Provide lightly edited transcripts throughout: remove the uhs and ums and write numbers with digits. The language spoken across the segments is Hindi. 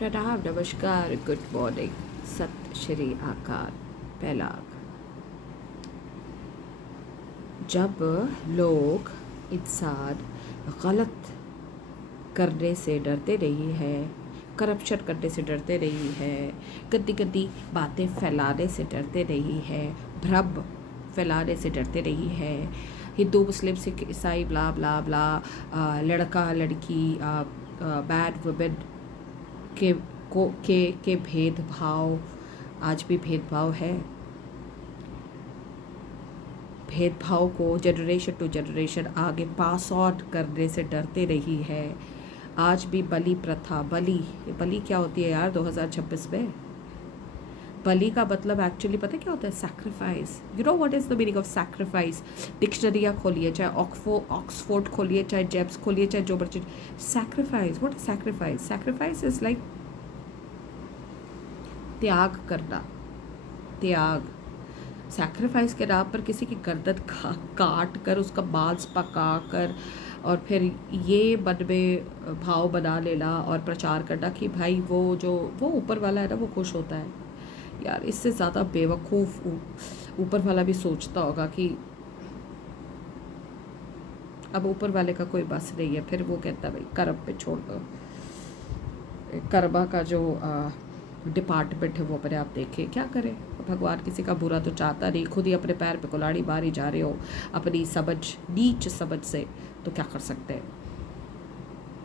प्रणाम, नमस्कार, गुड मॉर्निंग, सत श्री अकाल। पहलाग। जब लोग इंसान गलत करने से डरते नहीं है, करप्शन करने से डरते नहीं है, गंदी गंदी बातें फैलाने से डरते नहीं है, भ्रम फैलाने से डरते नहीं है, हिंदू मुस्लिम सिख ईसाई ब्ला ब्ला ब्ला, लड़का लड़की, मैन वुमेन के भेदभाव, आज भी भेदभाव है। भेदभाव को जनरेशन टू जनरेशन आगे पास ऑन करने से डरते नहीं है। आज भी बलि प्रथा, बलि क्या होती है यार 2026 में? बलि का मतलब एक्चुअली पता है क्या होता है? Sacrifice. You know what is the meaning of sacrifice? डिक्शनरियाँ खोलिए, चाहे ऑक्सफोर्ड खोलिए, चाहे जेम्स खोलिए, चाहे जो मर्जी। Sacrifice, what is sacrifice? Sacrifice is like त्याग करना, त्याग। सैक्रिफाइस के नाम पर किसी की गर्दन काट कर, उसका मांस पका कर, और फिर ये मन में भाव बना लेना और प्रचार करना कि भाई वो ऊपर वाला है ना, वो खुश होता है। यार इससे ज़्यादा बेवकूफ़ ऊपर वाला भी सोचता होगा कि अब ऊपर वाले का कोई बस नहीं है, फिर वो कहता है भाई कर्म पे छोड़ दो, कर्मा का जो डिपार्टमेंट है वो अपने आप देखे, क्या करे। भगवान किसी का बुरा तो चाहता नहीं, खुद ही अपने पैर पे कुल्हाड़ी मारी जा रहे हो अपनी समझ, नीच समझ से, तो क्या कर सकते हैं।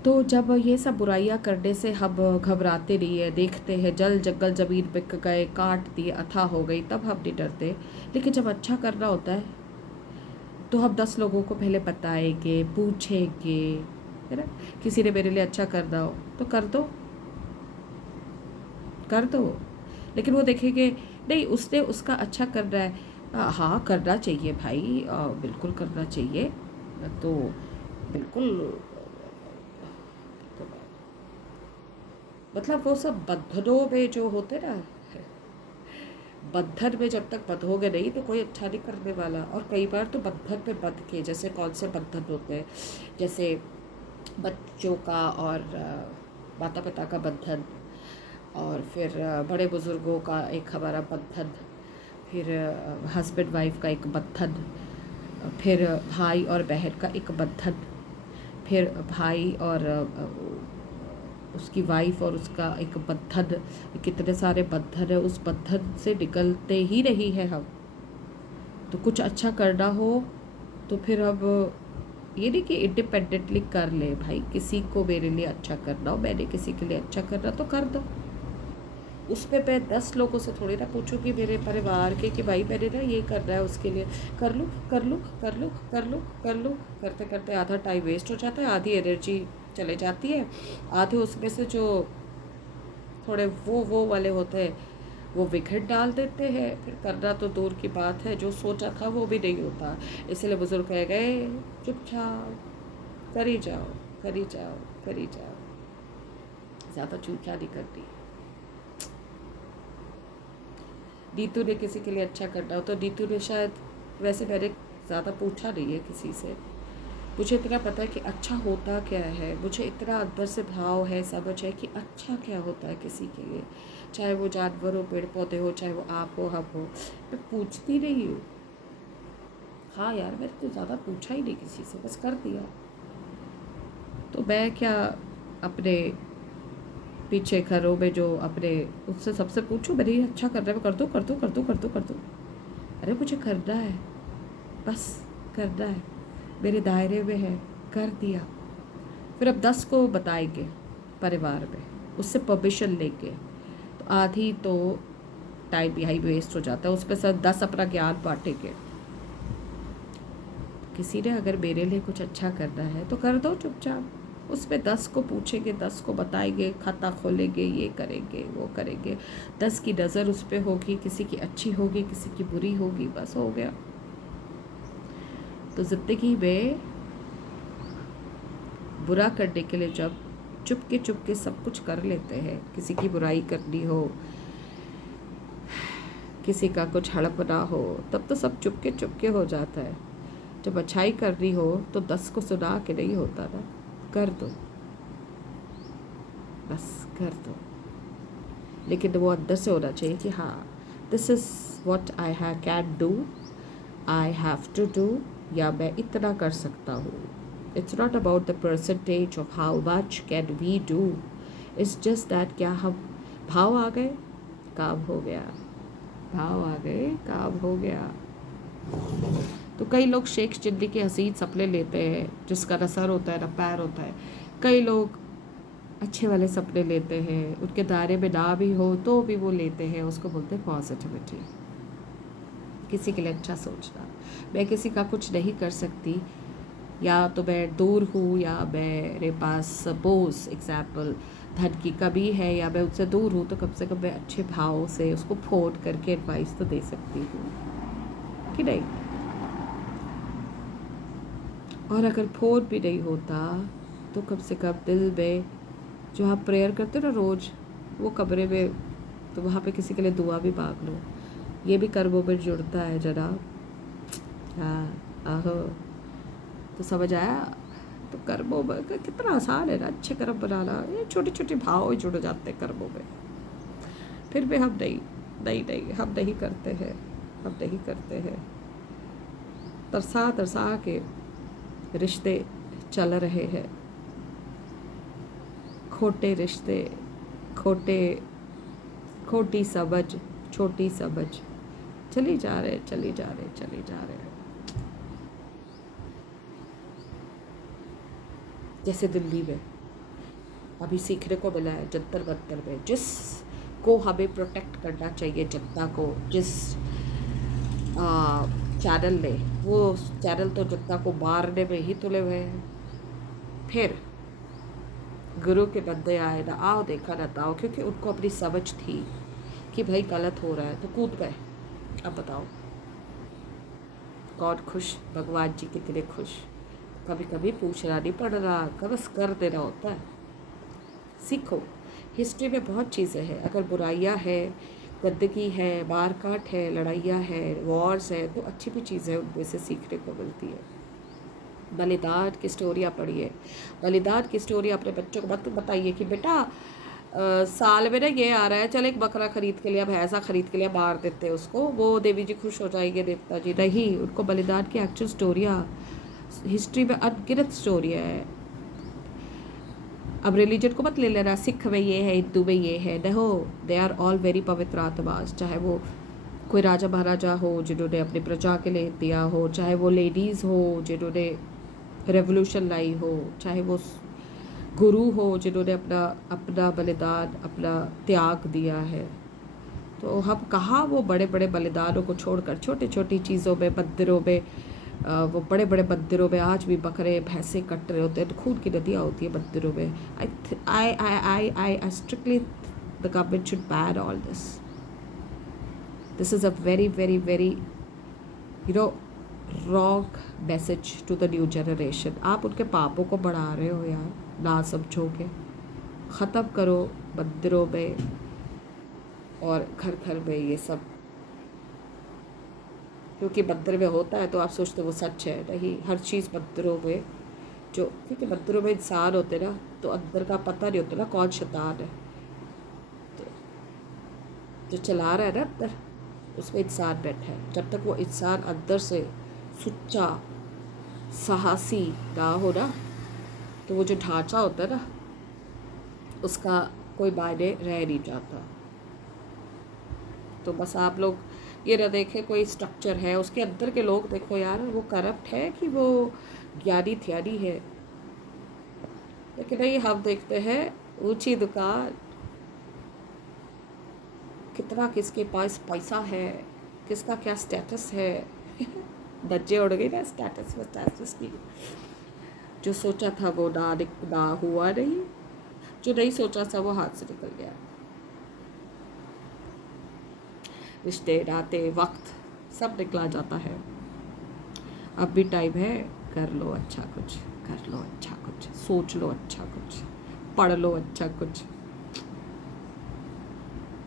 तो जब ये सब बुराइयां करने से हम घबराते नहीं है, देखते हैं जल जंगल ज़मीन बिक गए, काट दिए, अथाह हो गई, तब हम नहीं डरते। लेकिन जब अच्छा करना होता है तो हम 10 लोगों को पहले बताएंगे, पूछेंगे, है ना। किसी ने मेरे लिए अच्छा करना हो तो कर दो, लेकिन वो देखेंगे नहीं उसने उसका अच्छा कर रहा है। हाँ करना चाहिए भाई, बिल्कुल करना चाहिए। तो बिल्कुल, तो मतलब वो सब बंधनों में जो होते ना, बंधन में जब तक बंधोगे नहीं तो कोई अच्छा नहीं करने वाला। और कई बार तो बंधन पे बंध के, जैसे कौन से बंधन होते हैं, जैसे बच्चों का और माता पिता का बंधन, और फिर बड़े बुज़ुर्गों का एक हमारा बंधन, फिर हस्बैंड वाइफ का एक बंधन, फिर भाई और बहन का एक बंधन, फिर भाई और उसकी वाइफ और उसका एक बंधन। कितने सारे बंधन है, उस बंधन से निकलते ही नहीं है हम। तो कुछ अच्छा करना हो तो फिर अब ये नहीं कि इंडिपेंडेंटली कर ले भाई, किसी को मेरे लिए अच्छा करना हो, मैंने किसी के लिए अच्छा करना तो कर दो। उस पे मैं 10 लोगों से थोड़ी ना पूछूंगी मेरे परिवार के कि भाई मैंने ना ये करना है, उसके लिए कर लूँ कर लूँ कर लूँ कर लूँ कर लूँ। करते करते आधा टाइम वेस्ट हो जाता है, आधी एनर्जी चले जाती है, आधे उसमें से जो थोड़े वो वाले होते हैं वो विघट डाल देते हैं। फिर करना तो दूर की बात है, जो सोचा था वो भी नहीं होता। इसलिए बुजुर्ग कह गए चुपचाप करी जाओ, करी जाओ, करी जाओ, ज़्यादा चूचा नहीं करती। नीतू ने किसी के लिए अच्छा करना हो तो नीतू ने शायद, वैसे मैंने ज़्यादा पूछा नहीं है किसी से, मुझे इतना पता है कि अच्छा होता क्या है, मुझे इतना अंदर से भाव है, समझ है कि अच्छा क्या होता है किसी के लिए, चाहे वो जानवर हो, पेड़ पौधे हो, चाहे वो आप हो, हम हो। मैं पूछती नहीं हूँ। हाँ यार मैंने तो ज़्यादा पूछा ही नहीं किसी से, बस कर दिया। तो मैं क्या अपने पीछे घरों में जो अपने उससे सबसे पूछूं मेरे ये अच्छा कर रहा है, मैं कर दूँ कर दूँ कर दूँ कर दूँ कर दूँ। अरे मुझे करना है, बस करना है, मेरे दायरे में है, कर दिया। फिर अब 10 को बताएंगे परिवार में, उससे परमिशन लेंगे, तो आधी तो टाइम यही वेस्ट हो जाता है, उस पर सब 10 अपना ज्ञान बांटेंगे। किसी ने अगर मेरे लिए कुछ अच्छा करना है तो कर दो चुपचाप, उस पर 10 को पूछेंगे, 10 को बताएंगे, खाता खोलेंगे, ये करेंगे वो करेंगे, 10 की नज़र उस पर होगी, किसी की अच्छी होगी किसी की बुरी होगी, बस हो गया। तो ज़िंदगी में बुरा करने के लिए जब चुप के सब कुछ कर लेते हैं, किसी की बुराई करनी हो, किसी का कुछ हड़पना हो, तब तो सब चुप के हो जाता है। जब अच्छाई करनी हो तो 10 को सुना के नहीं होता ना, कर दो, बस कर दो। लेकिन वो अंदर से होना चाहिए कि हाँ, this is what I have can do, I have to do, या मैं इतना कर सकता हूँ. It's not about the percentage of how much can we do. It's just that क्या हम भाव आ गए, काम हो गया. भाव आ गए, काम हो गया. तो कई लोग शेख चिल्ली के हसीन सपने लेते हैं जिसका ना सर होता है ना पैर होता है. कई लोग अच्छे वाले सपने लेते हैं, उनके दायरे में ना भी हो तो भी वो लेते हैं. उसको बोलते हैं पॉजिटिविटी. किसी के लिए अच्छा सोचना. मैं किसी का कुछ नहीं कर सकती, या तो मैं दूर हूँ, या मेरे पास सपोज एग्जाम्पल धन की कमी है, या मैं उससे दूर हूँ, तो कम से कम मैं अच्छे भाव से उसको फोन करके एडवाइस तो दे सकती हूँ कि नहीं. और अगर फोन भी नहीं होता तो कम से कम दिल में जो आप प्रेयर करते हो ना रोज़, वो कमरे में, तो वहाँ पे किसी के लिए दुआ भी मांग लो. ये भी कर्मों में जुड़ता है जनाब. हाँ, आहो. तो समझ आया. तो कर्मों में कितना आसान है ना अच्छे कर्म बनाना. ये छोटे छोटे भाव ही जुड़ जाते हैं कर्मों में. फिर भी हम नहीं हम नहीं करते हैं. हम नहीं करते हैं. तरसा तरसा के रिश्ते चल रहे हैं. खोटे रिश्ते, खोटे खोटी समझ, छोटी समझ, चली जा रहे चली जा रहे चली जा रहे. जैसे दिल्ली में अभी सीखने को मिला है जंतर मंतर में, जिसको हमें प्रोटेक्ट करना चाहिए, जनता को, जिस चैनल ने, वो चैनल तो जनता को मारने में ही तुले हुए हैं. फिर गुरु के बंदे आए ना, आओ देखा ना ताओ, क्योंकि उनको अपनी समझ थी कि भाई गलत हो रहा है तो कूद गए. अब बताओ कौन खुश? भगवान जी कितने खुश. कभी कभी पूछना नहीं पड़ रहा, बस कर देना होता है. सीखो. हिस्ट्री में बहुत चीज़ें हैं. अगर बुराइयाँ है, गंदगी है, मारकाट है, लड़ाइयाँ है, वॉर्स है, तो अच्छी भी चीज़ें उनमें से सीखने को मिलती है. बलिदान की स्टोरियाँ पढ़िए. बलिदान की स्टोरी अपने बच्चों को मत बताइए कि बेटा साल में ना ये आ रहा है, चल एक बकरा खरीद के लिया, भैंसा खरीद के लिया, मार देते उसको, वो देवी जी खुश हो जाएंगे, देवता जी. नहीं, उनको बलिदान की एक्चुअल स्टोरियाँ, हिस्ट्री में अनगिनत स्टोरियाँ है. अब रिलीजन को मत ले लेना, सिख में ये है, हिंदू में ये है. नहीं, दे आर ऑल वेरी पवित्र आत्मास. चाहे वो कोई राजा महाराजा हो जिन्होंने अपनी प्रजा के लिए दिया हो, चाहे वो लेडीज़ हो जिन्होंने रेवोल्यूशन लाई हो, चाहे वो गुरु हो जिन्होंने अपना अपना बलिदान, अपना त्याग दिया है. तो हम कहाँ वो बड़े बड़े बलिदानों को छोड़कर छोटी छोटी चीज़ों में, मंदिरों में, वो बड़े बड़े मंदिरों में आज भी बकरे भैंसे कट रहे होते हैं, तो खून की नदियाँ होती है मंदिरों में. I strictly the government should ban all this. This is a very very very wrong message to the new generation. आप उनके पापों को बढ़ा रहे हो यार, ना समझोगे. ख़त्म करो मंदिरों में और घर घर में ये सब. क्योंकि मंदिर में होता है तो आप सोचते हो वो सच है. नहीं, हर चीज़ मंदिरों में जो, क्योंकि मंदिरों में इंसान होते ना, तो अंदर का पता नहीं होता ना कौन शैतान है. तो जो चला रहा है ना अंदर, उसमें इंसान बैठा है. जब तक वो इंसान अंदर से सुच्चा साहसी ना हो ना, तो वो जो ढांचा होता है ना, उसका कोई मायने रह नहीं जाता. तो बस आप लोग ये ना देखें कोई स्ट्रक्चर है, उसके अंदर के लोग देखो यार, वो करप्ट है कि वो ज्ञानी थ्यानी है. लेकिन नहीं, हम देखते हैं ऊंची दुकान, कितना किसके पास पैसा है, किसका क्या स्टेटस है. धज्जे उड़ गई ना स्टेटस की. जो सोचा था वो ना हुआ नहीं, जो नहीं सोचा था वो हाथ से निकल गया. रिश्ते, नाते, वक्त सब निकला जाता है. अब भी टाइम है. कर लो अच्छा कुछ, कर लो अच्छा कुछ, सोच लो अच्छा कुछ, पढ़ लो अच्छा कुछ.